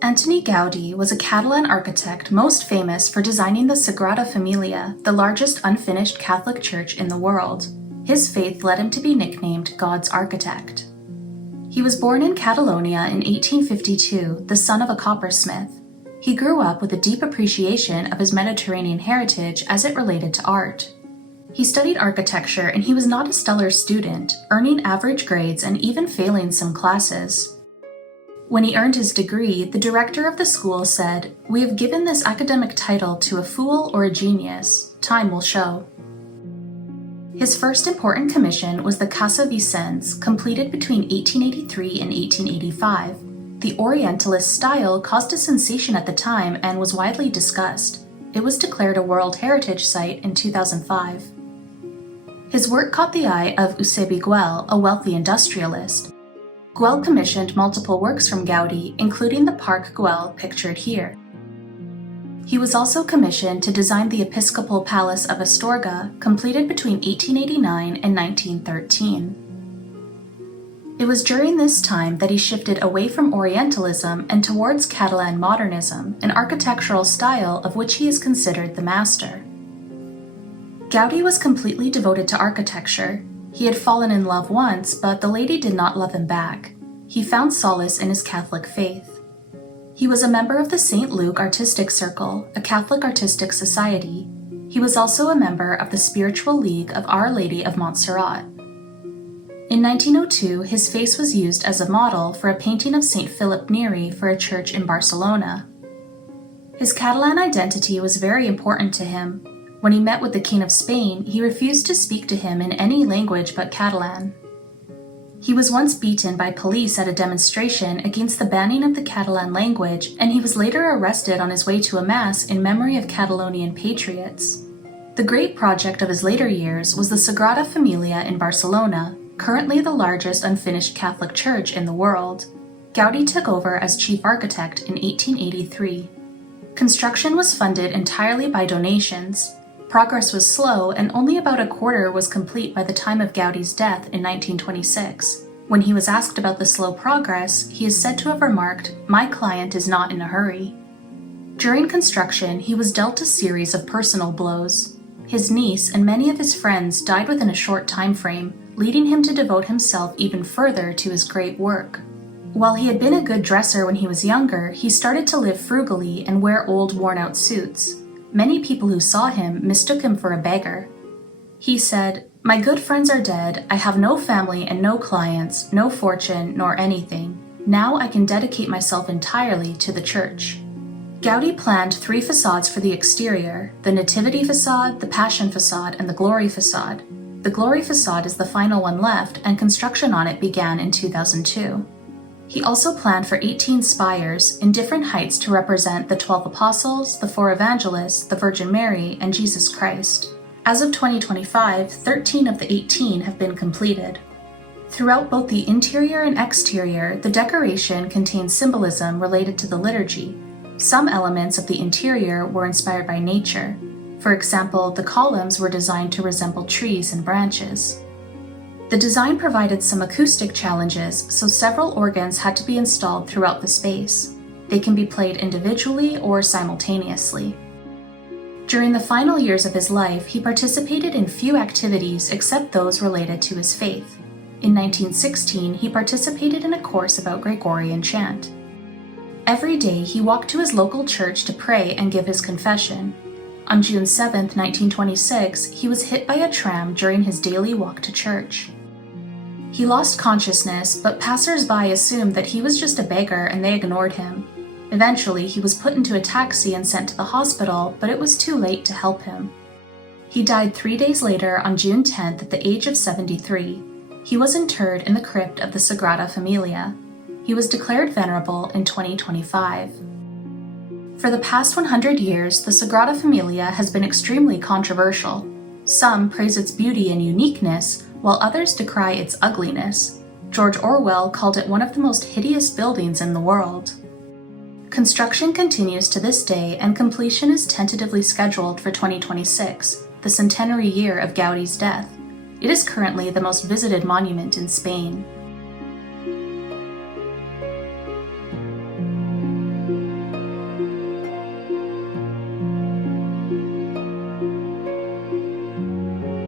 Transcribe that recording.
Antoni Gaudi was a Catalan architect most famous for designing the Sagrada Familia, the largest unfinished Catholic church in the world. His faith led him to be nicknamed God's architect. He was born in Catalonia in 1852, the son of a coppersmith. He grew up with a deep appreciation of his Mediterranean heritage as it related to art. He studied architecture and he was not a stellar student, earning average grades and even failing some classes. When he earned his degree, the director of the school said, "We have given this academic title to a fool or a genius. Time will show." His first important commission was the Casa Vicens, completed between 1883 and 1885. The orientalist style caused a sensation at the time and was widely discussed. It was declared a World Heritage Site in 2005. His work caught the eye of Eusebi Güell, a wealthy industrialist. Güell commissioned multiple works from Gaudi, including the Park Güell pictured here. He was also commissioned to design the Episcopal Palace of Astorga, completed between 1889 and 1913. It was during this time that he shifted away from Orientalism and towards Catalan Modernism, an architectural style of which he is considered the master. Gaudi was completely devoted to architecture. He had fallen in love once, but the lady did not love him back. He found solace in his Catholic faith. He was a member of the St. Luke Artistic Circle, a Catholic artistic society. He was also a member of the Spiritual League of Our Lady of Montserrat. In 1902, his face was used as a model for a painting of St. Philip Neri for a church in Barcelona. His Catalan identity was very important to him. When he met with the King of Spain, he refused to speak to him in any language but Catalan. He was once beaten by police at a demonstration against the banning of the Catalan language, and he was later arrested on his way to a mass in memory of Catalonian patriots. The great project of his later years was the Sagrada Familia in Barcelona, currently the largest unfinished Catholic church in the world. Gaudi took over as chief architect in 1883. Construction was funded entirely by donations. Progress was slow, and only about a quarter was complete by the time of Gaudi's death in 1926. When he was asked about the slow progress, he is said to have remarked, "My client is not in a hurry." During construction, he was dealt a series of personal blows. His niece and many of his friends died within a short time frame, leading him to devote himself even further to his great work. While he had been a good dresser when he was younger, he started to live frugally and wear old, worn-out suits. Many people who saw him mistook him for a beggar. He said, "My good friends are dead, I have no family and no clients, no fortune, nor anything. Now I can dedicate myself entirely to the church." Gaudi planned 3 facades for the exterior: the Nativity facade, the Passion facade, and the Glory facade. The Glory facade is the final one left, and construction on it began in 2002. He also planned for 18 spires in different heights to represent the 12 apostles, the 4 evangelists, the Virgin Mary, and Jesus Christ. As of 2025, 13 of the 18 have been completed. Throughout both the interior and exterior, the decoration contains symbolism related to the liturgy. Some elements of the interior were inspired by nature. For example, the columns were designed to resemble trees and branches. The design provided some acoustic challenges, so several organs had to be installed throughout the space. They can be played individually or simultaneously. During the final years of his life, he participated in few activities except those related to his faith. In 1916, he participated in a course about Gregorian chant. Every day, he walked to his local church to pray and give his confession. On June 7, 1926, he was hit by a tram during his daily walk to church. He lost consciousness, but passers-by assumed that he was just a beggar and they ignored him. Eventually, he was put into a taxi and sent to the hospital, but it was too late to help him. He died 3 days later on June 10th at the age of 73. He was interred in the crypt of the Sagrada Familia. He was declared venerable in 2025. For the past 100 years, the Sagrada Familia has been extremely controversial. Some praise its beauty and uniqueness, while others decry its ugliness. George Orwell called it one of the most hideous buildings in the world. Construction continues to this day, and completion is tentatively scheduled for 2026, the centenary year of Gaudi's death. It is currently the most visited monument in Spain.